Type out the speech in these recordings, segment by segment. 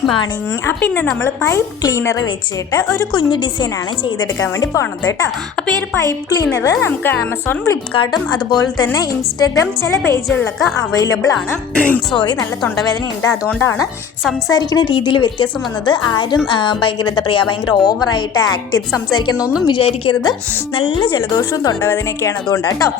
Good morning. അപ്പം ഇന്ന് നമ്മൾ പൈപ്പ് ക്ലീനർ വെച്ചിട്ട് ഒരു കുഞ്ഞു ഡിസൈനാണ് ചെയ്തെടുക്കാൻ വേണ്ടി പോണത് കേട്ടോ. അപ്പോൾ ഈ ഒരു പൈപ്പ് ക്ലീനർ നമുക്ക് ആമസോൺ ഫ്ലിപ്കാർട്ടും അതുപോലെ തന്നെ ഇൻസ്റ്റാഗ്രാം ചില പേജുകളിലൊക്കെ അവൈലബിൾ ആണ്. സോറി നല്ല തൊണ്ടവേദനയുണ്ട് അതുകൊണ്ടാണ് സംസാരിക്കുന്ന രീതിയിൽ വ്യത്യാസം വന്നത്. ആരും ഭയങ്കര എന്താ പറയുക ഭയങ്കര ഓവറായിട്ട് ആക്ട് ചെയ്ത് സംസാരിക്കുന്നൊന്നും വിചാരിക്കരുത്. നല്ല ജലദോഷവും തൊണ്ടവേദനയൊക്കെയാണ് അതുകൊണ്ടാണ് കേട്ടോ.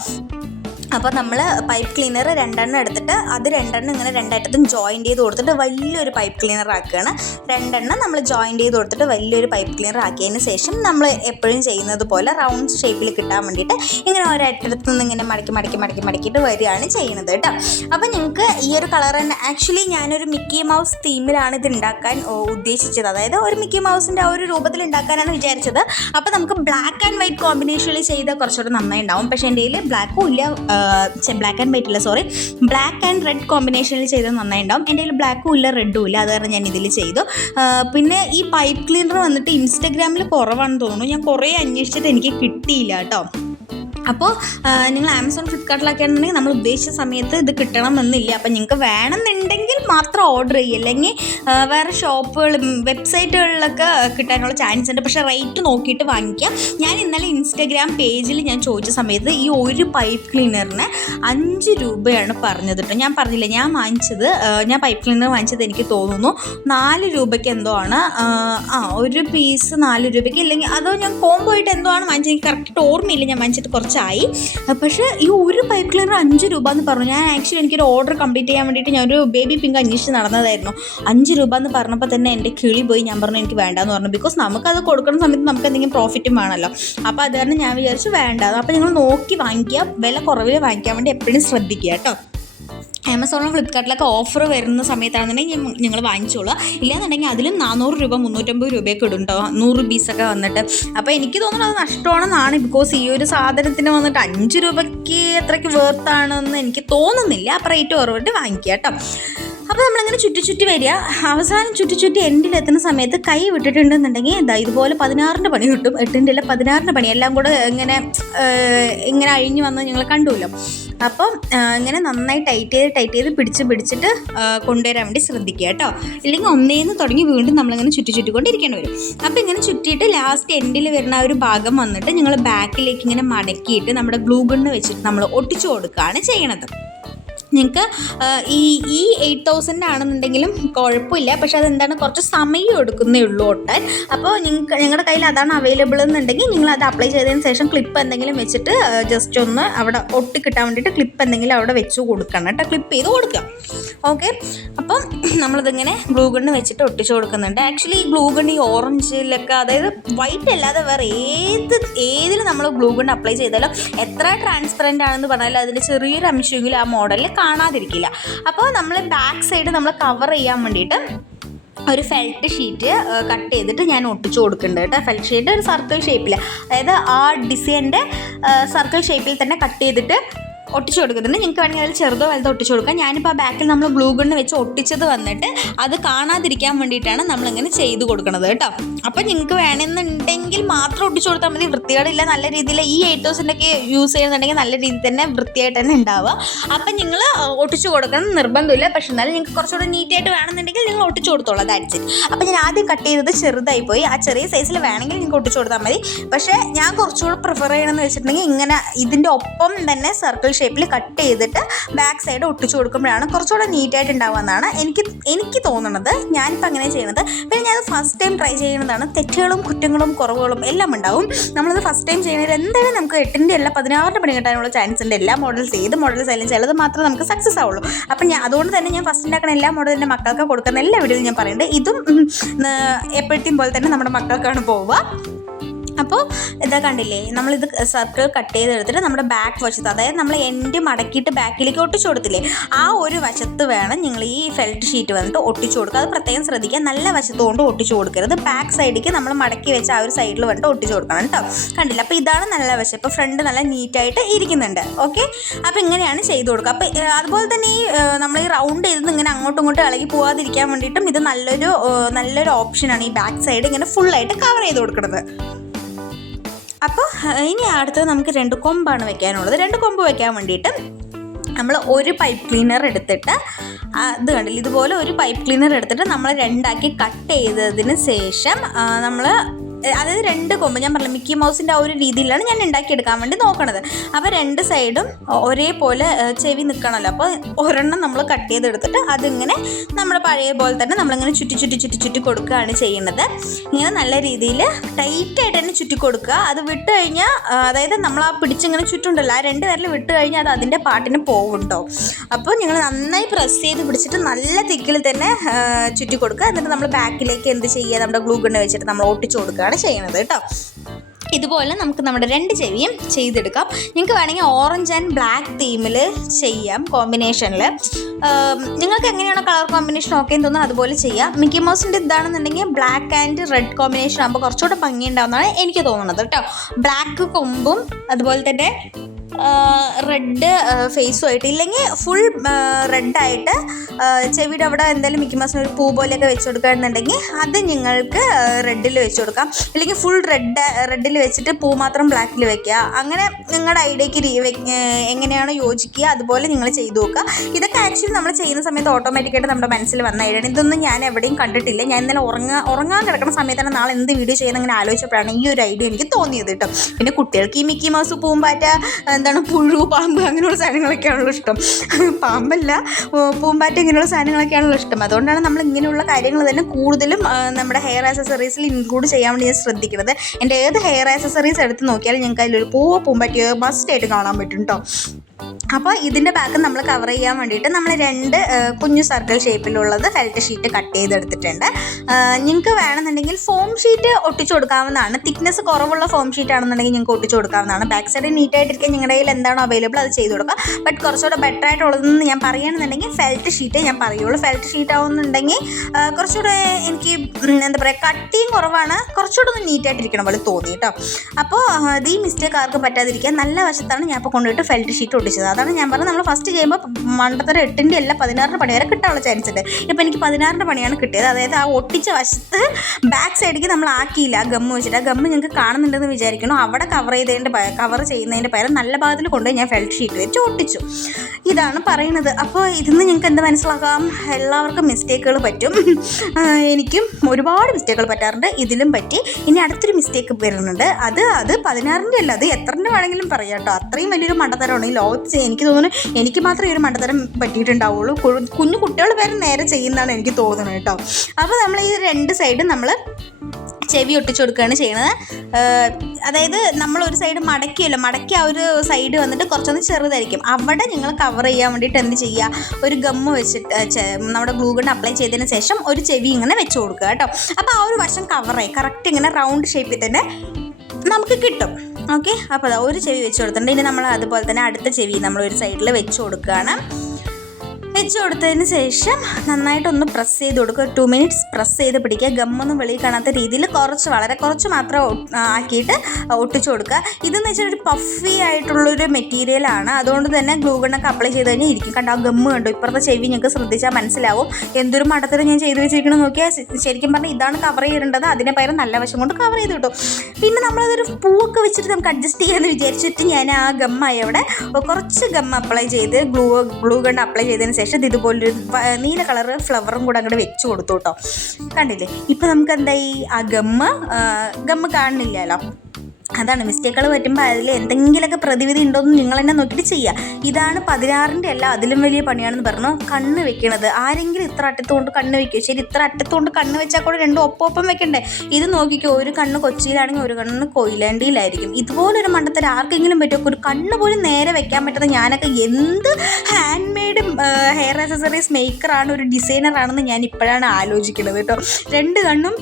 അപ്പോൾ നമ്മൾ പൈപ്പ് ക്ലീനർ രണ്ടെണ്ണം എടുത്തിട്ട് അത് രണ്ടെണ്ണം ഇങ്ങനെ രണ്ടായിട്ടത്തും ജോയിന്റ് ചെയ്ത് കൊടുത്തിട്ട് വലിയൊരു പൈപ്പ് ക്ലീനർ ആക്കുകയാണ്. രണ്ടെണ്ണം നമ്മൾ ജോയിന്റ് ചെയ്ത് കൊടുത്തിട്ട് വലിയൊരു പൈപ്പ് ക്ലീനർ ആക്കിയതിന് ശേഷം നമ്മൾ എപ്പോഴും ചെയ്യുന്നത് പോലെ റൗണ്ട് ഷേപ്പിൽ കിട്ടാൻ വേണ്ടിയിട്ട് ഇങ്ങനെ ഒരറ്റത്ത് നിന്ന് ഇങ്ങനെ മടക്കി മടക്കി മടക്കി മടക്കിയിട്ട് വരികയാണ് ചെയ്യുന്നത് കേട്ടോ. അപ്പോൾ ഞങ്ങൾക്ക് ഈ ഒരു കളർ തന്നെ ആക്ച്വലി ഞാനൊരു മിക്കി മൗസ് തീമിലാണ് ഇത് ഉണ്ടാക്കാൻ ഉദ്ദേശിച്ചത്. അതായത് ഒരു മിക്കി മൗസിന്റെ ആ ഒരു രൂപത്തിൽ ഉണ്ടാക്കാനാണ് വിചാരിച്ചത്. അപ്പോൾ നമുക്ക് ബ്ലാക്ക് ആൻഡ് വൈറ്റ് കോമ്പിനേഷനിൽ ചെയ്താൽ കുറച്ചുകൂടെ നന്നായി ഉണ്ടാവും പക്ഷേ എന്റെ കയ്യിൽ ബ്ലാക്കും ഇല്ല ബ്ലാക്ക് ആൻഡ് വൈറ്റ് ഇല്ല സോറി ബ്ലാക്ക് ആൻഡ് റെഡ് കോമ്പിനേഷനിൽ ചെയ്താൽ നന്നായി ഉണ്ടാവും എന്റെ കയ്യിൽ ബ്ലാക്കും ഇല്ല റെഡും ഇല്ല. അത് കാരണം ഞാൻ ഇതിൽ ചെയ്തു. പിന്നെ ഈ പൈപ്പ് ക്ലീനർ വന്നിട്ട് ഇൻസ്റ്റഗ്രാമിൽ കുറവാണെന്ന് തോന്നുന്നു. ഞാൻ കുറേ അന്വേഷിച്ചിട്ട് എനിക്ക് കിട്ടിയില്ല കേട്ടോ. അപ്പോൾ നിങ്ങൾ ആമസോൺ ഫ്ലിപ്കാർട്ടിലൊക്കെ ആണെന്നുണ്ടെങ്കിൽ നമ്മൾ ഉദ്ദേശിച്ച സമയത്ത് ഇത് കിട്ടണമെന്നില്ല. അപ്പം നിങ്ങൾക്ക് വേണമെന്നുണ്ടെങ്കിൽ മാത്രം ഓർഡർ ചെയ്യുക. അല്ലെങ്കിൽ വേറെ ഷോപ്പുകളും വെബ്സൈറ്റുകളിലൊക്കെ കിട്ടാനുള്ള ചാൻസ് ഉണ്ട്. പക്ഷേ റേറ്റ് നോക്കിയിട്ട് വാങ്ങിക്കാം. ഞാൻ ഇന്നലെ ഇൻസ്റ്റാഗ്രാം പേജിൽ ഞാൻ ചോദിച്ച സമയത്ത് ഈ ഒരു പൈപ്പ് ക്ലീനറിന് അഞ്ച് രൂപയാണ് പറഞ്ഞത് കേട്ടോ ഞാൻ പറഞ്ഞില്ല ഞാൻ വാങ്ങിച്ചത് ഞാൻ പൈപ്പ് ക്ലീനർ വാങ്ങിച്ചത് എനിക്ക് തോന്നുന്നു നാല് രൂപയ്ക്ക് എന്തോ ആണ്. ആ, ഒരു പീസ് നാല് രൂപയ്ക്ക്. ഇല്ലെങ്കിൽ അതോ ഞാൻ കോംബോ ആയിട്ട് എന്തോ ആണ് വാങ്ങിച്ചത്. എനിക്ക് കറക്റ്റ് ഓർമ്മയില്ല. ഞാൻ വാങ്ങിച്ചിട്ട് കുറച്ചായി. പക്ഷേ ഈ ഒരു പൈപ്പ് ക്ലീനർ അഞ്ച് രൂപ എന്ന് പറഞ്ഞു. ഞാൻ ആക്ച്വലി എനിക്കൊരു ഓർഡർ കംപ്ലീറ്റ് ചെയ്യാൻ വേണ്ടിയിട്ട് ഞാനൊരു ബേബി പിങ്ക് അന്വേഷിച്ച് നടന്നതായിരുന്നു. അഞ്ച് രൂപ എന്ന് പറഞ്ഞപ്പോൾ തന്നെ എന്റെ കിളി പോയി. ഞാൻ പറഞ്ഞു എനിക്ക് വേണ്ടാന്ന് പറഞ്ഞു. ബിക്കോസ് നമുക്കത് കൊടുക്കുന്ന സമയത്ത് നമുക്ക് എന്തെങ്കിലും പ്രോഫിറ്റും വേണമല്ലോ. അപ്പോൾ അത് കാരണം ഞാൻ വിചാരിച്ചു വേണ്ട അപ്പോൾ നിങ്ങൾ നോക്കി വാങ്ങിക്കുക. വില കുറവിൽ വാങ്ങിക്കാൻ വേണ്ടി എപ്പോഴും ശ്രദ്ധിക്കുക കേട്ടോ. ആമസോണിലും ഫ്ലിപ്കാർട്ടിലൊക്കെ ഓഫർ വരുന്ന സമയത്താണെന്നുണ്ടെങ്കിൽ ഞങ്ങൾ വാങ്ങിച്ചോളുക. ഇല്ലാന്നുണ്ടെങ്കിൽ അതിലും നാനൂറ് രൂപ മുന്നൂറ്റമ്പത് രൂപയൊക്കെ ഇടും കേട്ടോ നൂറ് പീസൊക്കെ വന്നിട്ട്. അപ്പോൾ എനിക്ക് തോന്നുന്നു അത് നഷ്ടമാണെന്നാണ്. ബിക്കോസ് ഈ ഒരു സാധനത്തിന് വന്നിട്ട് അഞ്ച് രൂപയ്ക്ക് എത്രയ്ക്ക് വേർത്താണെന്ന് എനിക്ക് തോന്നുന്നില്ല. അപ്പോൾ റേറ്റ് കുറവിട്ട് വാങ്ങിക്കുക കേട്ടോ അപ്പോൾ നമ്മളിങ്ങനെ ചുറ്റി ചുറ്റി വരിക. അവസാനം ചുറ്റി ചുറ്റി എൻഡിലെത്തുന്ന സമയത്ത് കൈ വിട്ടിട്ടുണ്ടെന്നുണ്ടെങ്കിൽ എന്താ ഇതുപോലെ പതിനാറിന്റെ പണി കിട്ടും. എട്ടിന്റെ അല്ല പതിനാറിന്റെ പണി. എല്ലാം കൂടെ ഇങ്ങനെ ഇങ്ങനെ അഴിഞ്ഞു വന്ന് ഞങ്ങൾ കണ്ടുമല്ലോ അപ്പം ഇങ്ങനെ നന്നായി ടൈറ്റ് ചെയ്ത് ടൈറ്റ് ചെയ്ത് പിടിച്ച് പിടിച്ചിട്ട് കൊണ്ടുവരാൻ വേണ്ടി ശ്രദ്ധിക്കുക കേട്ടോ. ഇല്ലെങ്കിൽ ഒന്നേന്ന് തുടങ്ങി വീണ്ടും നമ്മളിങ്ങനെ ചുറ്റി ചുറ്റിക്കൊണ്ടിരിക്കേണ്ടി വരും. അപ്പോൾ ഇങ്ങനെ ചുറ്റിയിട്ട് ലാസ്റ്റ് എൻഡിൽ വരുന്ന ആ ഒരു ഭാഗം വന്നിട്ട് ഞങ്ങൾ ബാക്കിലേക്ക് ഇങ്ങനെ മടക്കിയിട്ട് നമ്മുടെ ഗ്ലൂ ഗണ്ണ് വെച്ചിട്ട് നമ്മൾ ഒട്ടിച്ചു കൊടുക്കുകയാണ് ചെയ്യണത്. നിങ്ങൾക്ക് ഈ ഈ എയ്റ്റ് തൗസൻഡ് ആണെന്നുണ്ടെങ്കിലും കുഴപ്പമില്ല. പക്ഷെ അതെന്താണ്? കുറച്ച് സമയം എടുക്കുന്നേ ഉള്ളൂ ഒട്ടാൻ. അപ്പോൾ നിങ്ങൾക്ക് ഞങ്ങളുടെ കയ്യിൽ അതാണ് അവൈലബിൾ എന്നുണ്ടെങ്കിൽ നിങ്ങൾ അത് അപ്ലൈ ചെയ്തതിന് ശേഷം ക്ലിപ്പ് എന്തെങ്കിലും വെച്ചിട്ട് ജസ്റ്റ് ഒന്ന് അവിടെ ഒട്ടി കിട്ടാൻ വേണ്ടിയിട്ട് ക്ലിപ്പ് എന്തെങ്കിലും അവിടെ വെച്ച് കൊടുക്കണം കേട്ടോ. ക്ലിപ്പ് ചെയ്ത് കൊടുക്കുക ഓക്കെ അപ്പം നമ്മളിതിങ്ങനെ ഗ്ലൂ ഗണ്ണ് വെച്ചിട്ട് ഒട്ടിച്ച് കൊടുക്കുന്നുണ്ട്. ആക്ച്വലി ഈ ഗ്ലൂ ഗണ്ണ് ഈ ഓറഞ്ചിലൊക്കെ അതായത് വൈറ്റ് അല്ലാതെ വേറെ ഏത് ഏതിൽ നമ്മൾ ഗ്ലൂ ഗണ്ണ് അപ്ലൈ ചെയ്താലും എത്ര ട്രാൻസ്പെറന്റ് ആണെന്ന് പറഞ്ഞാലും അതിൽ ചെറിയൊരു അംശമെങ്കിലും ആ മോഡലിൽ കാണാതിരിക്കില്ല. അപ്പോൾ നമ്മൾ ബാക്ക് സൈഡ് നമ്മൾ കവർ ചെയ്യാൻ വേണ്ടിയിട്ട് ഒരു ഫെൽറ്റ് ഷീറ്റ് കട്ട് ചെയ്തിട്ട് ഞാൻ ഒട്ടിച്ചു കൊടുക്കുന്നുണ്ട് കേട്ടോ. ഫെൽറ്റ് ഷീറ്റ് ഒരു സർക്കിൾ ഷേപ്പിൽ അതായത് ആ ഡിസൈന്റെ സർക്കിൾ ഷേപ്പിൽ തന്നെ കട്ട് ചെയ്തിട്ട് ഒട്ടിച്ചു കൊടുക്കുന്നുണ്ട്. നിങ്ങൾക്ക് വേണമെങ്കിൽ അതിൽ ചെറുതോ വലുതോ ഒട്ടിച്ചു കൊടുക്കാം. ഞാനിപ്പോൾ ആ ബാക്കിൽ നമ്മൾ ഗ്ലൂ ഗണ്ണ് വെച്ച് ഒട്ടിച്ചത് വന്നിട്ട് അത് കാണാതിരിക്കാൻ വേണ്ടിയിട്ടാണ് നമ്മളിങ്ങനെ ചെയ്ത് കൊടുക്കുന്നത് കേട്ടോ. അപ്പോൾ നിങ്ങൾക്ക് വേണമെന്നുണ്ടെങ്കിൽ മാത്രം ഒട്ടിച്ചു കൊടുത്താൽ മതി. വൃത്തികേടില്ല നല്ല രീതിയിൽ ഈ എയ്റ്റ് തൗസൻഡ് ഒക്കെ യൂസ് ചെയ്യുന്നുണ്ടെങ്കിൽ നല്ല രീതിയിൽ തന്നെ വൃത്തിയായിട്ട് തന്നെ ഉണ്ടാവുക. അപ്പം നിങ്ങൾ ഒട്ടിച്ചു കൊടുക്കണം നിർബന്ധമില്ല. പക്ഷെ എന്നാലും നിങ്ങൾക്ക് കുറച്ചുകൂടെ നീറ്റായിട്ട് വേണമെന്നുണ്ടെങ്കിൽ നിങ്ങൾ ഒട്ടിച്ചു കൊടുത്തോളൂ. ദാറ്റ്സ് അപ്പോൾ ഞാൻ ആദ്യം കട്ട് ചെയ്തത് ചെറുതായി പോയി. ആ ചെറിയ സൈസിൽ വേണമെങ്കിൽ നിങ്ങൾക്ക് ഒട്ടിച്ചു കൊടുത്താൽ മതി. പക്ഷേ ഞാൻ കുറച്ചുകൂടെ പ്രിഫർ ചെയ്യണമെന്ന് വെച്ചിട്ടുണ്ടെങ്കിൽ ഇങ്ങനെ ഇതിന്റെ ഒപ്പം തന്നെ സർക്കിൾ ഷേപ്പിൽ കട്ട് ചെയ്തിട്ട് ബാക്ക് സൈഡ് ഒട്ടിച്ചു കൊടുക്കുമ്പോഴാണ് കുറച്ചുകൂടെ നീറ്റായിട്ട് ഉണ്ടാവുമെന്നാണ് എനിക്ക് എനിക്ക് തോന്നുന്നത് ഞാനിപ്പോൾ അങ്ങനെ ചെയ്യുന്നത് പിന്നെ ഞാൻ ഫസ്റ്റ് ടൈം ട്രൈ ചെയ്യുന്നതാണ്. തെറ്റുകളും കുറ്റങ്ങളും കുറവുകളും എല്ലാം ഉണ്ടാവും. നമ്മളത് ഫസ്റ്റ് ടൈം ചെയ്യുന്നത് എന്തായാലും നമുക്ക് എട്ടിന്റെ അല്ല പതിനാറിന്റെ പണി കിട്ടാനുള്ള ചാൻസ് ഉണ്ട്. എല്ലാ മോഡൽസ് ഏത് മോഡൽസ് ആയാലും ചിലത് മാത്രമേ നമുക്ക് സക്സസ് ആവുള്ളൂ. അപ്പം ഞാൻ അതുകൊണ്ട് തന്നെ ഞാൻ ഫസ്റ്റ് ഉണ്ടാക്കുന്ന എല്ലാ മോഡലും എന്റെ മക്കൾക്ക് കൊടുക്കുന്ന എല്ലാ വീഡിയോയിലും ഞാൻ പറയുന്നുണ്ട്. ഇതും എപ്പോഴത്തെയും പോലെ തന്നെ നമ്മുടെ മക്കൾക്കാണ് പോവുക. അപ്പോൾ ഇതാ കണ്ടില്ലേ നമ്മളിത് സർക്കിൾ കട്ട് ചെയ്തെടുത്തിട്ട് നമ്മുടെ ബാക്ക് വശത്ത് അതായത് നമ്മൾ എൻഡ് മടക്കിയിട്ട് ബാക്കിലേക്ക് ഒട്ടിച്ചു കൊടുത്തില്ലേ ആ ഒരു വശത്ത് വേണം നിങ്ങൾ ഈ ഫെൽറ്റ് ഷീറ്റ് വന്നിട്ട് ഒട്ടിച്ചു കൊടുക്കുക. അത് പ്രത്യേകം ശ്രദ്ധിക്കുക. നല്ല വശത്ത് കൊണ്ട് ഒട്ടിച്ചു കൊടുക്കരുത്. ബാക്ക് സൈഡിലേക്ക് നമ്മൾ മടക്കി വെച്ച് ആ ഒരു സൈഡിൽ വന്നിട്ട് ഒട്ടിച്ചു കൊടുക്കണം കേട്ടോ കണ്ടില്ല? അപ്പോൾ ഇതാണ് നല്ല വശം. ഇപ്പോൾ ഫ്രണ്ട് നല്ല നീറ്റായിട്ട് ഇരിക്കുന്നുണ്ട്. ഓക്കെ അപ്പോൾ ഇങ്ങനെയാണ് ചെയ്തു കൊടുക്കുക. അപ്പോൾ അതുപോലെ തന്നെ ഈ നമ്മൾ ഈ റൗണ്ട് ചെയ്ത് ഇങ്ങനെ അങ്ങോട്ടും ഇങ്ങോട്ടും ഇളകി പോകാതിരിക്കാൻ വേണ്ടിയിട്ടും ഇത് നല്ലൊരു നല്ലൊരു ഓപ്ഷനാണ് ഈ ബാക്ക് സൈഡ് ഇങ്ങനെ ഫുള്ളായിട്ട് കവർ ചെയ്ത് കൊടുക്കുന്നത് അപ്പോൾ ഇനി അടുത്തത് നമുക്ക് രണ്ട് കൊമ്പാണ് വെക്കാനുള്ളത്. രണ്ട് കൊമ്പ് വെക്കാൻ വേണ്ടിയിട്ട് നമ്മൾ ഒരു പൈപ്പ് ക്ലീനർ എടുത്തിട്ട് അത് കണ്ടില്ല? ഇതുപോലെ ഒരു പൈപ്പ് ക്ലീനർ എടുത്തിട്ട് നമ്മൾ രണ്ടാക്കി കട്ട് ചെയ്തതിന് ശേഷം നമ്മൾ അതായത് രണ്ട് കൊമ്പ്. ഞാൻ പറഞ്ഞില്ല മിക്കി മൗസിന്റെ ആ ഒരു രീതിയിലാണ് ഞാൻ ഉണ്ടാക്കിയെടുക്കാൻ വേണ്ടി നോക്കണത്. അപ്പോൾ രണ്ട് സൈഡും ഒരേപോലെ ചെവി നിൽക്കണമല്ലോ അപ്പോൾ ഒരെണ്ണം നമ്മൾ കട്ട് ചെയ്തെടുത്തിട്ട് അതിങ്ങനെ നമ്മുടെ പഴയ പോലെ തന്നെ നമ്മളിങ്ങനെ ചുറ്റി ചുറ്റി ചുറ്റി ചുറ്റി കൊടുക്കുകയാണ് ചെയ്യുന്നത്. ഇങ്ങനെ നല്ല രീതിയിൽ ടൈറ്റായിട്ട് തന്നെ ചുറ്റി കൊടുക്കുക. അത് വിട്ട് കഴിഞ്ഞാൽ അതായത് നമ്മൾ ആ പിടിച്ചിങ്ങനെ ചുറ്റുണ്ടല്ലോ ആ രണ്ട് പേരിൽ വിട്ട് കഴിഞ്ഞാൽ അത് അതിന്റെ പാട്ടിന് പോവുണ്ടോ? അപ്പോൾ നിങ്ങൾ നന്നായി പ്രസ് ചെയ്ത് പിടിച്ചിട്ട് നല്ല തിക്കിൽ തന്നെ ചുറ്റി കൊടുക്കുക. എന്നിട്ട് നമ്മൾ ബാക്കിലേക്ക് എന്ത് ചെയ്യുക നമ്മുടെ ഗ്ലൂ ഗണ്ണ് വെച്ചിട്ട് നമ്മൾ ഒട്ടിച്ചു കൊടുക്കുകയാണ് ചെയ്യണത് കേട്ടോ. ഇതുപോലെ നമുക്ക് നമ്മുടെ രണ്ട് ചെവിയും ചെയ്തെടുക്കാം. നിങ്ങൾക്ക് വേണമെങ്കിൽ ഓറഞ്ച് ആൻഡ് ബ്ലാക്ക് തീമിൽ ചെയ്യാം കോമ്പിനേഷനിൽ നിങ്ങൾക്ക് എങ്ങനെയാണോ കളർ കോമ്പിനേഷൻ ഓക്കെ എന്ന് തോന്നുന്നത് അതുപോലെ ചെയ്യാം. മിക്കി മൗസിന്റെ ഇതാണെന്നുണ്ടെങ്കിൽ ബ്ലാക്ക് ആൻഡ് റെഡ് കോമ്പിനേഷൻ ആകുമ്പോൾ കുറച്ചുകൂടെ ഭംഗി ഉണ്ടാവുന്നതാണ് എനിക്ക് തോന്നുന്നത് കേട്ടോ. ബ്ലാക്ക് കൊമ്പും അതുപോലെ തന്നെ റെഡ് ഫേസും ആയിട്ട്. ഇല്ലെങ്കിൽ ഫുൾ റെഡായിട്ട് ചെവിയുടെ അവിടെ എന്തായാലും മിക്കി മാസം ഒരു പൂ പോലെയൊക്കെ വെച്ച് കൊടുക്കുകയാണെന്നുണ്ടെങ്കിൽ അത് നിങ്ങൾക്ക് റെഡിൽ വെച്ച് കൊടുക്കാം. ഇല്ലെങ്കിൽ ഫുൾ റെഡ് റെഡിൽ വെച്ചിട്ട് പൂ മാത്രം ബ്ലാക്കിൽ വെക്കുക. അങ്ങനെ നിങ്ങളുടെ ഐഡിയക്ക് എങ്ങനെയാണോ യോജിക്കുക അതുപോലെ നിങ്ങൾ ചെയ്തു നോക്കുക. ഇതൊക്കെ ആക്ച്വലി നമ്മൾ ചെയ്യുന്ന സമയത്ത് ഓട്ടോമാറ്റിക്കായിട്ട് നമ്മുടെ മനസ്സിൽ വന്ന ഐഡിയ ഇതൊന്നും ഞാൻ എവിടെയും കണ്ടിട്ടില്ല. ഞാൻ ഇന്നലെ ഉറങ്ങാ ഉറങ്ങാൻ കിടക്കുന്ന സമയത്താണ് നാളെ എന്ത് വീഡിയോ ചെയ്യുന്ന അങ്ങനെ ആലോചിച്ചപ്പോഴാണ് ഈ ഒരു ഐഡിയ എനിക്ക് തോന്നിയത് കേട്ടോ. പിന്നെ കുട്ടികൾക്ക് ഈ മിക്കി മൗസ് പൂമ്പാറ്റ എന്താണ് പുഴു പാമ്പ് അങ്ങനെയുള്ള സാധനങ്ങളൊക്കെയാണല്ലോ ഇഷ്ടം. പാമ്പല്ല പൂമ്പാറ്റ ഇങ്ങനെയുള്ള സാധനങ്ങളൊക്കെയാണല്ലോ ഇഷ്ടം. അതുകൊണ്ടാണ് നമ്മൾ ഇങ്ങനെയുള്ള കാര്യങ്ങൾ തന്നെ കൂടുതലും നമ്മുടെ ഹെയർ ആക്സസറീസിൽ ഇൻക്ലൂഡ് ചെയ്യാൻ വേണ്ടി ഞാൻ ശ്രദ്ധിക്കുന്നത്. എന്റെ ഏത് ഹെയർ ആക്സസറീസ് എടുത്ത് നോക്കിയാലും ഞങ്ങൾക്ക് അതിലൊരു പൂവ് പൂമ്പാറ്റയോ മസ്റ്റായിട്ട് കാണാൻ പറ്റും കേട്ടോ അപ്പോൾ ഇതിന്റെ ബാക്ക് നമ്മൾ കവർ ചെയ്യാൻ വേണ്ടിയിട്ട് നമ്മൾ രണ്ട് കുഞ്ഞു സർക്കിൾ ഷേപ്പിലുള്ളത് ഫെൽറ്റ് ഷീറ്റ് കട്ട് ചെയ്തെടുത്തിട്ടുണ്ട്. നിങ്ങൾക്ക് വേണമെന്നുണ്ടെങ്കിൽ ഫോം ഷീറ്റ് ഒട്ടിച്ചു കൊടുക്കാവുന്നതാണ്. തിക്നെസ് കുറവുള്ള ഫോം ഷീറ്റ് ആണെന്നുണ്ടെങ്കിൽ നിങ്ങൾക്ക് ഒട്ടിച്ചു കൊടുക്കാവുന്നതാണ്. ബാക്ക് സൈഡ് നീറ്റ് ആയിട്ടിരിക്കാൻ നിങ്ങളുടെ കയ്യിൽ എന്താണോ അവൈലബിൾ അത് ചെയ്ത് കൊടുക്കുക ബട്ട് കുറച്ചുകൂടെ ബെറ്റർ ആയിട്ടുള്ളതെന്ന് ഞാൻ പറയുകയാണെന്നുണ്ടെങ്കിൽ ഫെൽറ്റ് ഷീറ്റ് ഞാൻ പറയുള്ളൂ. ഫെൽറ്റ് ഷീറ്റ് ആവുന്നുണ്ടെങ്കിൽ കുറച്ചുകൂടെ എനിക്ക് എന്താ പറയുക കട്ടിയും കുറവാണ്. കുറച്ചുകൂടെ ഒന്ന് നീറ്റ് ആയിട്ടിരിക്കണം പോലെ തോന്നി കേട്ടോ. അപ്പോൾ ഈ മിസ്റ്റേക്ക് ആർക്കും പറ്റാതിരിക്കാൻ നല്ല വശത്താണ് ഞാൻ ഇപ്പോൾ കൊണ്ടുപോയിട്ട് ഫെൽറ്റ് ഷീറ്റ് ഒട്ടിച്ചത്. അതാണ് ഞാൻ പറഞ്ഞത്. നമ്മൾ ഫസ്റ്റ് ചെയ്യുമ്പോൾ മണ്ടത്തര എട്ടിന്റെ അല്ല പതിനാറിന്റെ പണി വരെ കിട്ടാനുള്ള ചാൻസ് ഉണ്ട് ഇപ്പോൾ എനിക്ക് പതിനാറിന്റെ പണിയാണ് കിട്ടിയത്. അതായത് ആ ഒട്ടിച്ച വശത്ത് ബാക്ക് സൈഡിലേക്ക് നമ്മൾ ആക്കിയില്ല ആ ഗമ്മ് വെച്ചിട്ട്. ആ ഗമ്മ് ഞങ്ങൾക്ക് കാണുന്നുണ്ടെന്ന് വിചാരിക്കണം അവിടെ കവർ ചെയ്തതിന്റെ കവർ ചെയ്യുന്നതിന്റെ പകരം നല്ല ഭാഗത്തിൽ കൊണ്ടുപോയി ഞാൻ ഫെൽറ്റ് ഷീറ്റ് വെച്ച് ഒട്ടിച്ചു. ഇതാണ് പറയുന്നത്. അപ്പോൾ ഇതിന്ന് ഞങ്ങൾക്ക് എന്ത് മനസ്സിലാക്കാം? എല്ലാവർക്കും മിസ്റ്റേക്കുകൾ പറ്റും. എനിക്കും ഒരുപാട് മിസ്റ്റേക്കുകൾ പറ്റാറുണ്ട്. ഇതിലും പറ്റി. ഇനി അടുത്തൊരു മിസ്റ്റേക്ക് വരുന്നുണ്ട്. അത് അത് പതിനാറിന്റെ അല്ല അത് എത്രന്റെ വേണമെങ്കിലും പറയാം കേട്ടോ. അത്രയും വലിയൊരു മണ്ടത്തരമാണ് ഈ ലോകത്ത് എനിക്ക് തോന്നുന്നു എനിക്ക് മാത്രമേ ഒരു മണ്ടത്തരം പറ്റിയിട്ടുണ്ടാവുള്ളൂ. കുഞ്ഞു കുട്ടികൾ വരെ നേരെ ചെയ്യുന്നതാണ് എനിക്ക് തോന്നുന്നത് കേട്ടോ. അപ്പോൾ നമ്മൾ ഈ രണ്ട് സൈഡും നമ്മൾ ചെവി ഒട്ടിച്ചു കൊടുക്കുകയാണ് ചെയ്യുന്നത്. അതായത് നമ്മൾ ഒരു സൈഡ് മടക്കിയല്ലോ മടക്കി ആ ഒരു സൈഡ് വന്നിട്ട് കുറച്ചൊന്ന് ചെറുതായിരിക്കും. അവിടെ നിങ്ങൾ കവർ ചെയ്യാൻ വേണ്ടിയിട്ട് എന്ത് ചെയ്യുക? ഒരു ഗമ്മ് വെച്ചിട്ട് നമ്മുടെ ഗ്ലൂ ഗൺ അപ്ലൈ ചെയ്തതിന് ശേഷം ഒരു ചെവി ഇങ്ങനെ വെച്ച് കൊടുക്കുക കേട്ടോ. അപ്പോൾ ആ ഒരു വശം കവറായി കറക്റ്റ് ഇങ്ങനെ റൗണ്ട് ഷേപ്പിൽ തന്നെ നമുക്ക് കിട്ടും. ഓക്കെ അപ്പോൾ ഒരു ചെവി വെച്ച് കൊടുത്തിട്ടുണ്ട്. ഇനി നമ്മൾ അതുപോലെ തന്നെ അടുത്ത ചെവി നമ്മൾ ഒരു സൈഡിൽ വെച്ച് കൊടുക്കുകയാണ്. വെച്ച് കൊടുത്തതിന് ശേഷം നന്നായിട്ടൊന്ന് പ്രസ് ചെയ്ത് കൊടുക്കുക. ടു മിനിറ്റ്സ് പ്രസ് ചെയ്ത് പിടിക്കുക. ഗമ്മൊന്നും വെളിയിൽ കാണാത്ത രീതിയിൽ കുറച്ച് വളരെ കുറച്ച് മാത്രം ആക്കിയിട്ട് ഒട്ടിച്ചു കൊടുക്കുക. ഇതെന്ന് വെച്ചാൽ ഒരു പഫി ആയിട്ടുള്ളൊരു മെറ്റീരിയലാണ് അതുകൊണ്ട് തന്നെ ഗ്ലൂ ഗണ്ണൊക്കെ അപ്ലൈ ചെയ്ത് കഴിഞ്ഞാൽ ഇരിക്കും. കണ്ടോ ഗമ്മ് കണ്ടു? ഇപ്പുറത്തെ ചെവി ഞങ്ങൾക്ക് ശ്രദ്ധിച്ചാൽ മനസ്സിലാവും. എന്തൊരു മടത്തരം ഞാൻ ചെയ്ത് വെച്ചിരിക്കണം നോക്കിയാൽ ശരിക്കും പറഞ്ഞാൽ ഇതാണ് കവർ ചെയ്യേണ്ടത് അതിനെ പകരം നല്ല വശം കൊണ്ട് കവർ ചെയ്ത് കിട്ടും. പിന്നെ നമ്മളതൊരു പൂവൊക്കെ വെച്ചിട്ട് നമുക്ക് അഡ്ജസ്റ്റ് ചെയ്യാമെന്ന് വിചാരിച്ചിട്ട് ഞാൻ ആ ഗമ്മായി അവിടെ കുറച്ച് ഗം അപ്ലൈ ചെയ്ത് ഗ്ലൂ ഗ്ലൂ ഗൺ അപ്ലൈ ചെയ്തതിന് ശേഷം ഇത് ഇതുപോലൊരു നീല കളറ് ഫ്ലവറും കൂടെ അങ്ങോട്ട് വെച്ച് കൊടുത്തു കേട്ടോ. കണ്ടില്ലേ? ഇപ്പം നമുക്ക് എന്തായി? ആ ഗമ്മ് ഗമ്മ കാണുന്നില്ലല്ലോ. അതാണ് മിസ്റ്റേക്കുകൾ പറ്റുമ്പോൾ അതിൽ എന്തെങ്കിലുമൊക്കെ പ്രതിവിധി ഉണ്ടോയെന്ന് നിങ്ങൾ തന്നെ നോക്കിയിട്ട് ചെയ്യുക ഇതാണ് പതിനാറിന്റെ അല്ല അതിലും വലിയ പണിയാണെന്ന് പറഞ്ഞു കണ്ണ് വെക്കണത്. ആരെങ്കിലും ഇത്ര അറ്റത്തുകൊണ്ട് കണ്ണ് വെക്കുക ശരി ഇത്ര അറ്റത്തുകൊണ്ട് കണ്ണ് വെച്ചാൽ കൂടെ രണ്ടും ഒപ്പം ഒപ്പം വെക്കണ്ടേ? ഇത് നോക്കിക്കോ ഒരു കണ്ണ് കൊച്ചിയിലാണെങ്കിൽ ഒരു കണ്ണ് കൊയിലാണ്ടിയിലായിരിക്കും. ഇതുപോലൊരു മണ്ടത്തിൽ ആർക്കെങ്കിലും പറ്റുമോ? ഒരു കണ്ണ് പോലും നേരെ വെക്കാൻ പറ്റുന്ന ഞാനൊക്കെ എന്ത് ഹാൻഡ് മെയ്ഡ് ഹെയർ ആക്സസറീസ് മേക്കറാണ് ഒരു ഡിസൈനറാണെന്ന് ഞാൻ ഇപ്പോഴാണ് ആലോചിക്കുന്നത് കേട്ടോ. രണ്ട് കണ്ണും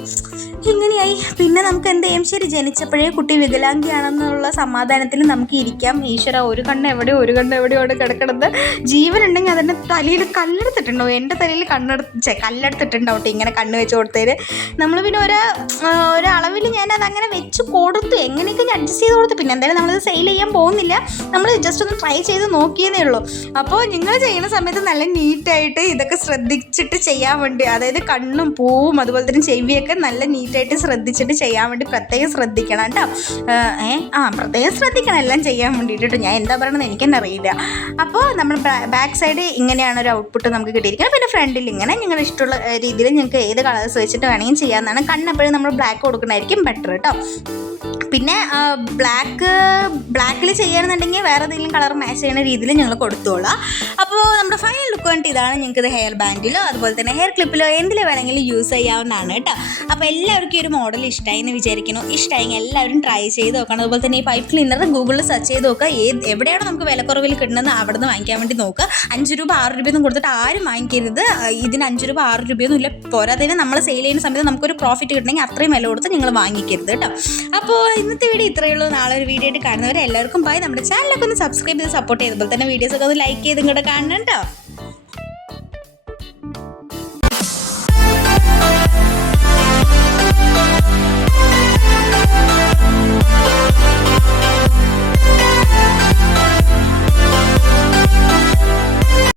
ഇങ്ങനെയായി. പിന്നെ നമുക്ക് എന്ത് ചെയ്യും? ശരി ജനിച്ചപ്പോഴേ കുട്ടി വികലാംഗിയാണെന്നുള്ള സമാധാനത്തിൽ നമുക്ക് ഇരിക്കാം. ഈശ്വര ഒരു കണ്ണ് എവിടെ ഒരു കണ്ണ് എവിടെയോ ആണ് കിടക്കണത്. ജീവനുണ്ടെങ്കിൽ അതിന്റെ തലയിൽ കല്ലെടുത്തിട്ടുണ്ടോ? എന്റെ തലയിൽ കണ്ണെടുത്ത് കല്ലെടുത്തിട്ടുണ്ടാവും ഇങ്ങനെ കണ്ണ് വെച്ച് കൊടുത്തേര് നമ്മൾ പിന്നെ ഒരു ഒരളവിൽ ഒരളവിൽ ഞാനത് അങ്ങനെ വെച്ച് കൊടുത്തു. എങ്ങനെയൊക്കെ ഞാൻ അഡ്ജസ്റ്റ് ചെയ്ത് കൊടുത്തു. പിന്നെ എന്തായാലും നമ്മളത് സെയിൽ ചെയ്യാൻ പോകുന്നില്ല. നമ്മൾ ജസ്റ്റ് ഒന്ന് ട്രൈ ചെയ്ത് നോക്കിയതേ ഉള്ളൂ. അപ്പോൾ നിങ്ങൾ ചെയ്യുന്ന സമയത്ത് നല്ല നീറ്റായിട്ട് ഇതൊക്കെ ശ്രദ്ധിച്ചിട്ട് ചെയ്യാൻ വേണ്ടി അതായത് കണ്ണും പൂവും അതുപോലെ തന്നെ ചെവിയൊക്കെ നല്ല നീറ്റായിട്ട് ശ്രദ്ധിച്ചിട്ട് ചെയ്യാൻ വേണ്ടി പ്രത്യേകം ശ്രദ്ധിക്കണം കേട്ടോ. ഏ ആ പ്രത്യേകം ശ്രദ്ധിക്കണം. എല്ലാം ചെയ്യാൻ വേണ്ടിയിട്ട് ഞാൻ എന്താ പറയണമെന്ന് എനിക്ക് തന്നെ അറിയില്ല അപ്പോൾ നമ്മൾ ബാക്ക് സൈഡ് ഇങ്ങനെയാണ് ഒരു ഔട്ട്പുട്ട് നമുക്ക് കിട്ടിയിരിക്കുന്നത്. പിന്നെ ഫ്രണ്ടിൽ ഇങ്ങനെ നിങ്ങളുടെ ഇഷ്ടമുള്ള രീതിയിൽ നിങ്ങൾക്ക് ഏത് കളേഴ്സ് വെച്ചിട്ട് വേണമെങ്കിൽ ചെയ്യാമെന്നാണ് കണ്ണെപ്പോഴും നമ്മൾ ബ്ലാക്ക് കൊടുക്കണമായിരിക്കും ബെറ്റർ കേട്ടോ. പിന്നെ ബ്ലാക്ക് ബ്ലാക്കിൽ ചെയ്യണമെന്നുണ്ടെങ്കിൽ വേറെ ഏതെങ്കിലും കളർ മാച്ച് ചെയ്യുന്ന രീതിയിൽ ഞങ്ങൾ കൊടുത്തോളാം. അപ്പോൾ നമ്മുടെ ഫൈനൽ ലുക്ക് വേണ്ടി ഇതാണ് നിങ്ങൾക്ക് ഇത് ഹെയർ ബാൻഡിലോ അതുപോലെ തന്നെ ഹെയർ ക്ലിപ്പിലോ എന്തിൽ വേണമെങ്കിലും യൂസ് ചെയ്യാവുന്നതാണ് കേട്ടോ. അപ്പോൾ എല്ലാവർക്കും ഒരു മോഡൽ ഇഷ്ടമായി എന്ന് വിചാരിക്കുന്നു. ഇഷ്ടമായെങ്കിൽ എല്ലാവരും ട്രൈ ചെയ്ത് നോക്കണം. അതുപോലെ തന്നെ ഈ പൈപ്പ് ക്ലീനർ ഗൂഗിളിൽ സെർച്ച് ചെയ്ത് നോക്കുക. ഏത് എവിടെയാണോ നമുക്ക് വിലക്കുറവിൽ കിട്ടുന്നത് അവിടെ നിന്ന് വാങ്ങിക്കാൻ വേണ്ടി നോക്കുക. അഞ്ച് രൂപ ആറ് രൂപയൊന്നും കൊടുത്തിട്ട് ആരും വാങ്ങിക്കരുത്. ഇതിന് അഞ്ച് രൂപ ആറ് രൂപയൊന്നും ഇല്ല. പോരാതെ നമ്മൾ സെയിൽ ചെയ്യുന്ന സമയത്ത് നമുക്കൊരു പ്രോഫിറ്റ് കിട്ടണമെങ്കിൽ അത്രയും വില കൊടുത്ത് നിങ്ങൾ വാങ്ങിക്കരുത് കേട്ടോ. അപ്പോൾ ഇന്നത്തെ വീഡിയോ ഇത്രയേ ഉള്ളൂ. നാളെ ഒരു വീഡിയോ ആയിട്ട് കാണുന്നവരെ എല്ലാവർക്കും പോയി നമ്മുടെ ചാനലൊക്കെ ഒന്ന് സബ്സ്ക്രൈബ് ചെയ്ത് സപ്പോർട്ട് ചെയ്തപ്പോൾ തന്നെ വീഡിയോസൊക്കെ ഒന്ന് ലൈക്ക് ചെയ്ത് ഇങ്ങോട്ട് കാണണം കേട്ടോ